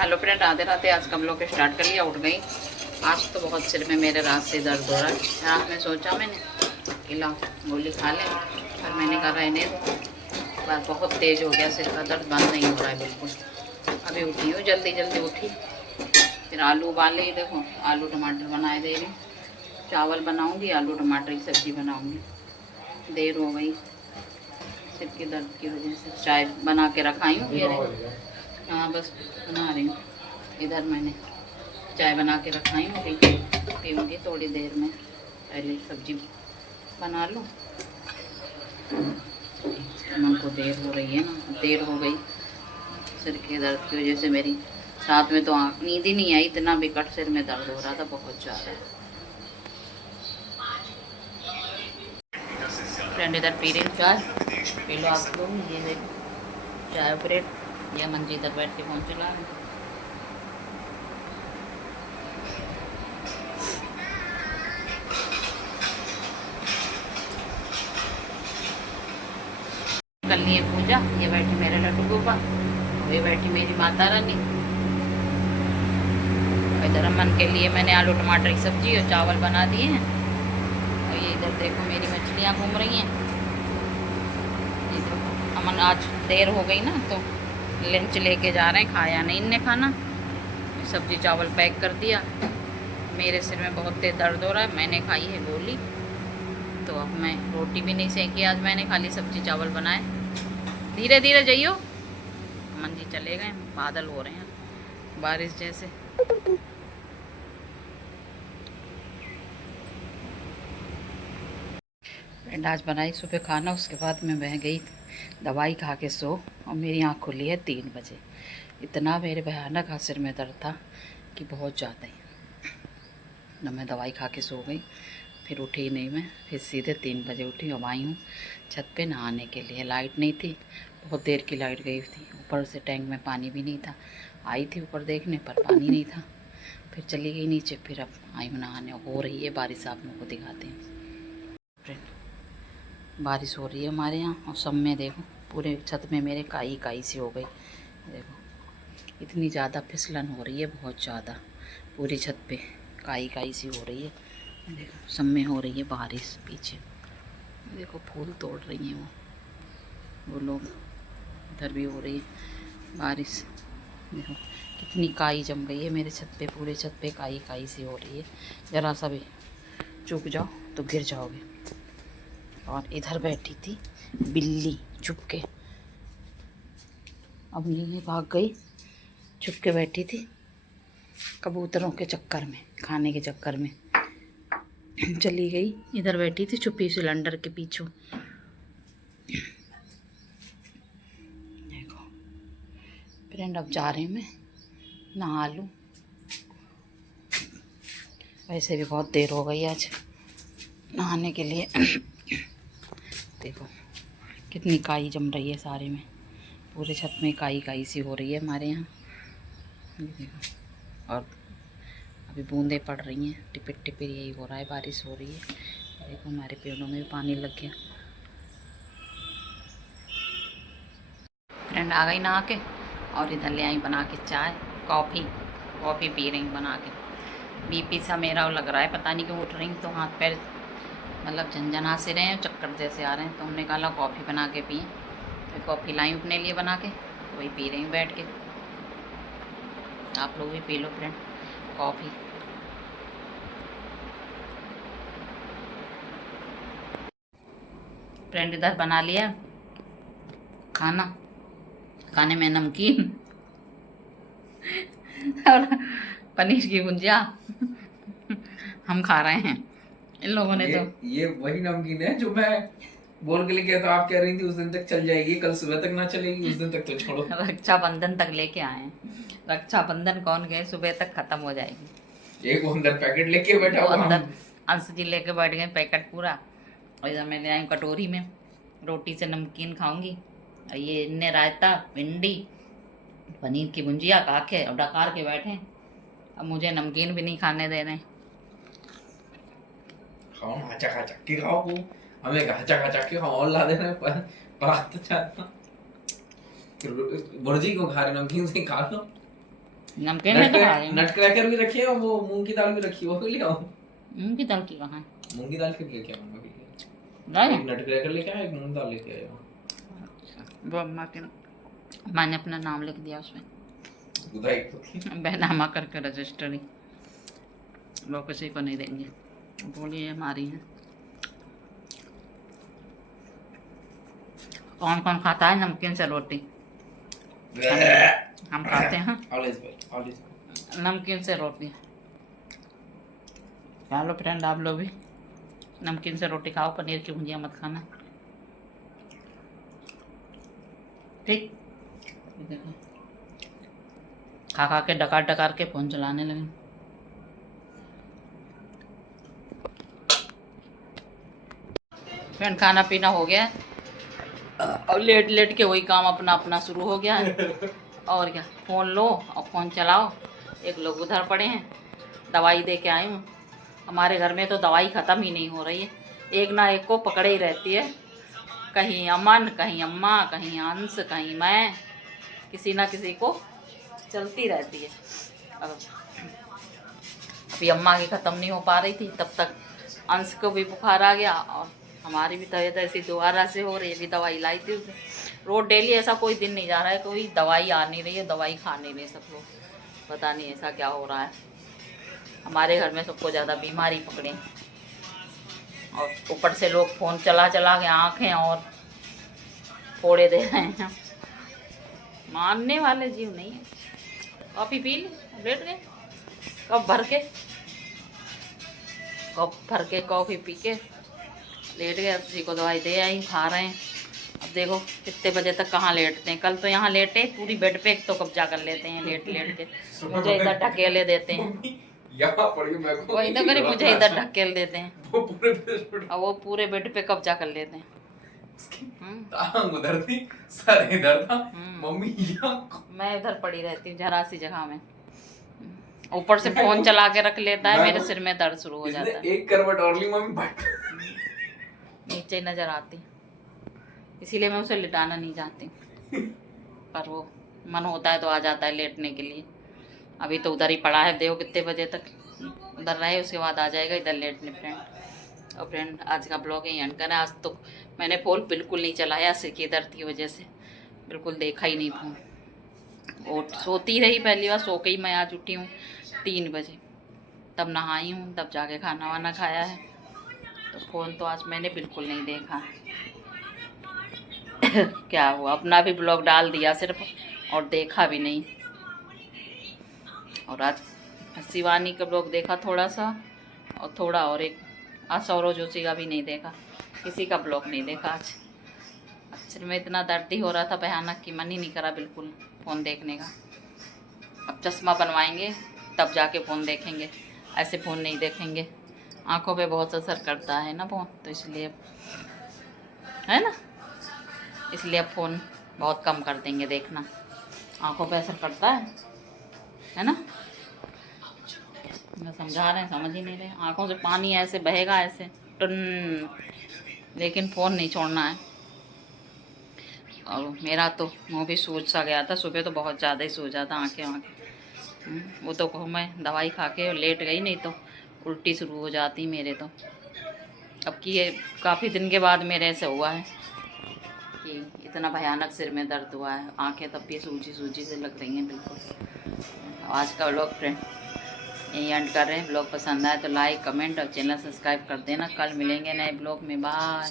Hello friend, Radhe Radhe. आज कम लोग start कर लिया, उठ गई। आज तो बहुत सिर में मेरे रात से दर्द हो रहा है। रात में सोचा मैंने कि ला गोली खा लें, पर मैंने कहा रहने दो। बस बहुत तेज़ हो गया, सिर का दर्द बंद नहीं हो रहा है बिल्कुल। अभी उठी हूँ, जल्दी जल्दी उठी। फिर आलू उबाले ही, देखो आलू टमाटर बनाए दे रही हूँ। चावल बनाऊँगी, आलू टमाटर की सब्ज़ी बनाऊँगी। देर हो गई सिर के दर्द की वजह से। चाय बना के रखाई हूँ, ये रही। हाँ बस बना रही हूँ। इधर मैंने चाय बना के रखाई हूँ, पीऊँगी थोड़ी देर में। पहले सब्जी बना लूँ। मन को देर हो रही है ना, देर हो गई सिर के दर्द की वजह से मेरी। रात में तो नींद ही नहीं आई, इतना विकट सिर में दर्द हो रहा था बहुत ज़्यादा। फ्रेंड इधर पी रही हूँ चाय, पी लो आप लोग। ये देखो चाय ब्रेड। ये मंजी इधर बैठ के फोन चला रही। कर लिए पूजा। ये बैठी मेरे लड्डू गोपाल, ये बैठी मेरी माता रानी। इधर अमन के लिए मैंने आलू टमाटर की सब्जी और चावल बना दिए हैं। और ये इधर देखो मेरी मछलियाँ घूम रही हैं। ये देखो अमन, आज देर हो गई ना तो लंच लेके जा रहे हैं। खाया नहीं इनने खाना। सब्जी चावल पैक कर दिया। मेरे सिर में बहुत तेज दर्द हो रहा है। मैंने खाई है गोली, तो अब मैं रोटी भी नहीं सेकी आज, मैंने खाली सब्जी चावल बनाए। धीरे धीरे जाइयो। अमन जी चले गए, बादल हो रहे हैं बारिश जैसे। फ्रेंड आज बनाई सुबह खाना, उसके बाद मैं बह गई दवाई खा के सो। और मेरी आँख खुली है 3 बजे। इतना मेरे भयानक सिर में दर्द था कि बहुत ज़्यादा ही। जब मैं दवाई खा के सो गई, फिर उठी नहीं मैं। फिर सीधे 3 बजे उठी। अब आई हूँ छत पे नहाने के लिए। लाइट नहीं थी, बहुत देर की लाइट गई थी। ऊपर से टैंक में पानी भी नहीं था। आई थी ऊपर देखने पर पानी नहीं था, फिर चली गई नीचे। फिर अब आई हूँ नहाने। हो रही है बारिश, आप लोगों को दिखाते हैं। फ्रेंड बारिश हो रही है हमारे यहाँ, और सब में देखो पूरे छत में मेरे काई काई सी हो गई। देखो इतनी ज़्यादा फिसलन हो रही है, बहुत ज़्यादा। पूरी छत पे काई काई सी हो रही है। देखो सब में हो रही है बारिश। पीछे देखो फूल तोड़ रही हैं वो लोग। इधर भी हो रही है बारिश। देखो कितनी काई जम गई है मेरे छत पे। पूरे छत पे काई काई सी हो रही है। ज़रा सा भी चूक जाओ तो गिर जाओगे। और इधर बैठी थी बिल्ली चुप के, अब नहीं भाग गई। चुप के बैठी थी कबूतरों के चक्कर में, खाने के चक्कर में चली गई। इधर बैठी थी चुप्पी सिलेंडर के पीछे। देखो फ्रेंड अब जा रही हूँ मैं, नहा लूँ। वैसे भी बहुत देर हो गई आज नहाने के लिए। देखो कितनी काई जम रही है सारे में। पूरे छत में काई काई सी हो रही है हमारे यहाँ। देखो और अभी बूंदें पड़ रही हैं, टिपिर टिपिर यही हो रहा है, बारिश हो रही है। देखो हमारे पेड़ों में भी पानी लग गया। फ्रेंड आ गई नहा के, और इधर ले आई बना के चाय। कॉफ़ी पी रही हूँ बना के। बीपी सा मेरा लग रहा है, पता नहीं क्यों उठ रही हूँ तो हाथ पैर मतलब झंझना से रहे हैं, चक्कर जैसे आ रहे हैं। तो हमने कहा कॉफ़ी बना के पिए। तो कॉफ़ी लाई अपने लिए बना के, वही पी रही हूँ बैठ के। आप लोग भी P low friend coffee. Friend इधर बना लिया खाना। खाने में नमकीन और पनीर की भुजिया हम खा रहे हैं। इन लोगों ने तो ये वही नमकीन है जो मैं बोल के लेके आया था। आप कह रही थी उस दिन तक चल जाएगी, कल सुबह तक ना चलेगी, उस दिन तक तो छोड़ो। रक्षाबंधन तक लेके आए हैं। रक्षाबंधन कौन गए, सुबह तक खत्म हो जाएगी। एक वो अंदर पैकेट लेके बैठा वो हुआ अंदर हम। अंश जी लेके बैठ गए पैकेट पूरा। और इधर मैं ले आई कटोरी में, रोटी से नमकीन खाऊंगी। और ये इनने रायता, भिंडी, पनीर की भुजिया खा के और डकार के बैठे। अब मुझे नमकीन भी नहीं खाने दे रहे। खाओ हाचा हाचा के खाओ को। हमें हाचा हाचा के खाओ और ला देना पर बात तो चाहता। बुर्जी को खा रहे नमकीन से खा लो। नमकीन में तो खा रही हूँ। नट क्रैकर भी रखी है और वो मूंग की दाल भी रखी है, वो भी ले आओ। मूंग की दाल की कहाँ है? मूंग की दाल के लेके आऊंगा अभी। लाए? एक नट क्रैकर लेके आया, एक मूंग दाल लेके आया। वो अम्मा के, मैंने अपना नाम लिख दिया उसमें, उधाई तो बेनामा करके रजिस्ट्री। वो किसी को नहीं देंगे, बोलिए हमारी है। कौन कौन खाता है नमकीन से रोटी? हम खाते हैं ऑलवेज भाई, ऑलवेज। नमकीन से रोटी। खा लो फ्रेंड, आप लोग भी नमकीन से रोटी खाओ, पनीर की भुजिया मत खाना, ठीक? देखो खा खा के डकार डकार के फोन चलाने लगे। फ्रेंड खाना पीना हो गया है और लेट लेट के वही काम अपना अपना शुरू हो गया है। और क्या, फ़ोन लो और फ़ोन चलाओ। एक लोग उधर पड़े हैं, दवाई दे के आई हूँ। हमारे घर में तो दवाई ख़त्म ही नहीं हो रही है, एक ना एक को पकड़े ही रहती है। कहीं अमन, कहीं अम्मा, कहीं अंश, कहीं मैं, किसी ना किसी को चलती रहती है। अभी अम्मा की ख़त्म नहीं हो पा रही थी, तब तक अंश को भी बुखार आ गया और हमारी भी तबीयत ऐसी दोबारा से हो रही है। अभी दवाई लाई थी उसे। रोज डेली ऐसा कोई दिन नहीं जा रहा है, कोई दवाई आ नहीं रही है, दवाई खा नहीं रहे सब लोग, पता नहीं ऐसा क्या हो रहा है। हमारे घर में सबको ज़्यादा बीमारी पकड़े और ऊपर से लोग फ़ोन चला चला के आँखें और फोड़े दे रहे हैं। मानने वाले जीव नहीं है। कॉफ़ी पी ली, लेट गए, कप भर के कॉफ़ी पी के लेट गए। किसी को दवाई दे आई, खा रहे हैं। अब देखो कितने बजे तक कहाँ लेटते हैं। कल तो यहाँ लेटे पूरी बेड पे तो कब्जा कर लेते हैं लेट लेट के, मुझे इधर ढकेले देते हैं। वही तो करे, मुझे इधर ढकेल देते हैं और वो पूरे बेड पे कब्जा कर लेते हैं। उधर थी, सर इधर था, मम्मी मैं इधर पड़ी रहती हूँ जरा सी जगह में। ऊपर से फोन चला के रख लेता है, मेरे सिर में दर्द शुरू हो जाता है। एक करवट और ली मम्मी, नीचे ही नजर आती, इसीलिए मैं उसे लिटाना नहीं चाहती। पर वो मन होता है तो आ जाता है लेटने के लिए। अभी तो उधर ही पड़ा है, देखो कितने बजे तक उधर रहे, उसके बाद आ जाएगा इधर लेटने। फ्रेंड और फ्रेंड आज का ब्लॉग यहीं एंड करें। आज तो मैंने फ़ोन बिल्कुल नहीं चलाया, सिर की दर्द की वजह से बिल्कुल देखा ही नहीं फ़ोन। और सोती रही, पहली बार सो के ही मैं आज उठी हूँ 3 बजे, तब नहाई हूँ, तब जाके खाना वाना खाया है। तो फ़ोन तो आज मैंने बिल्कुल नहीं देखा। क्या हुआ, अपना भी ब्लॉग डाल दिया सिर्फ और देखा भी नहीं। और आज शिवानी का ब्लॉग देखा थोड़ा सा, और थोड़ा और एक आज सौरव जोशी का भी नहीं देखा, किसी का ब्लॉग नहीं देखा आज। सिर में इतना दर्द ही हो रहा था भयानक कि मन ही नहीं करा बिल्कुल फ़ोन देखने का। अब चश्मा बनवाएंगे तब जाके फ़ोन देखेंगे, ऐसे फ़ोन नहीं देखेंगे। आँखों पे बहुत असर करता है ना फ़ोन, तो इसलिए है ना, इसलिए अब फ़ोन बहुत कम कर देंगे देखना। आँखों पे असर करता है ना। मैं समझा रहे हैं, समझ ही नहीं रहे। आँखों से पानी ऐसे बहेगा ऐसे टन, लेकिन फ़ोन नहीं छोड़ना है। और मेरा तो मुँह भी सूज सा गया था, सुबह तो बहुत ज़्यादा ही सूजा था आँखें। वो तो कहूँ मैं दवाई खा के लेट गई, नहीं तो उल्टी शुरू हो जाती मेरे तो। अब कि ये काफ़ी दिन के बाद मेरे ऐसे हुआ है कि इतना भयानक सिर में दर्द हुआ है, आंखें तब भी सूजी सूजी से लग रही हैं बिल्कुल। आज का व्लॉग फ्रेंड यहीं एंड कर रहे हैं। ब्लॉग पसंद आए तो लाइक कमेंट और चैनल सब्सक्राइब कर देना। कल मिलेंगे नए ब्लॉग में, बाय।